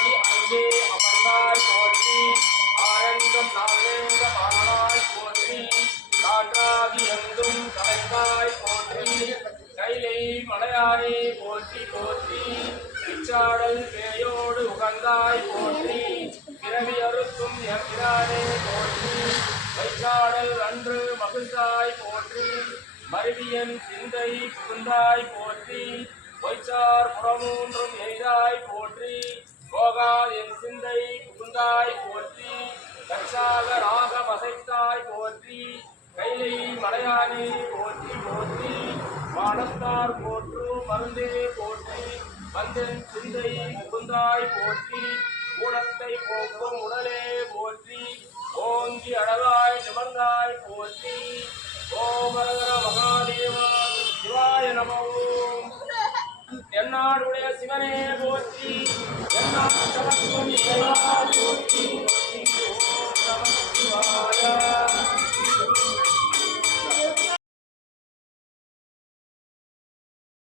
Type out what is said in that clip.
ஆகி அங்கே அமர்ந்தாய் போற்றி ஆரங்கம் நாகேந்திரம் ஆனாய் போற்றி காற்றாகி எங்கும் கலைந்தாய் போற்றி கைலை மலையானே போற்றி போற்றி பிச்சாடல் பேயோடு உகந்தாய் போற்றி பிறவி அறுக்கும் எம்பிரானே போற்றி வைச்சாடல் அன்று மகிழ்ந்தாய் போற்றி மருவியன் சிந்தை புகுந்தாய் போற்றி பொய்ச்சார் புறமூன்றும் எய்தாய் போற்றி போகால் என் சிந்தை புகுந்தாய் போற்றி கச்சாக ராகம் அசைத்தாய் போற்றி கைலை மலையானே போற்றி போற்றி வானத்தார் போற்று மருந்தே போற்றி வந்தன் சிந்தை புகுந்தாய் போற்றி ஊனத்தை போக்கும் உடலே போற்றி ஓங்கி அழகாய் நிமர்ந்தாய் போற்றி ஓமரகர மகாதேவா சிவாய நமோ என்னாடுடைய சிவனே போற்றி என்னாடு போற்றி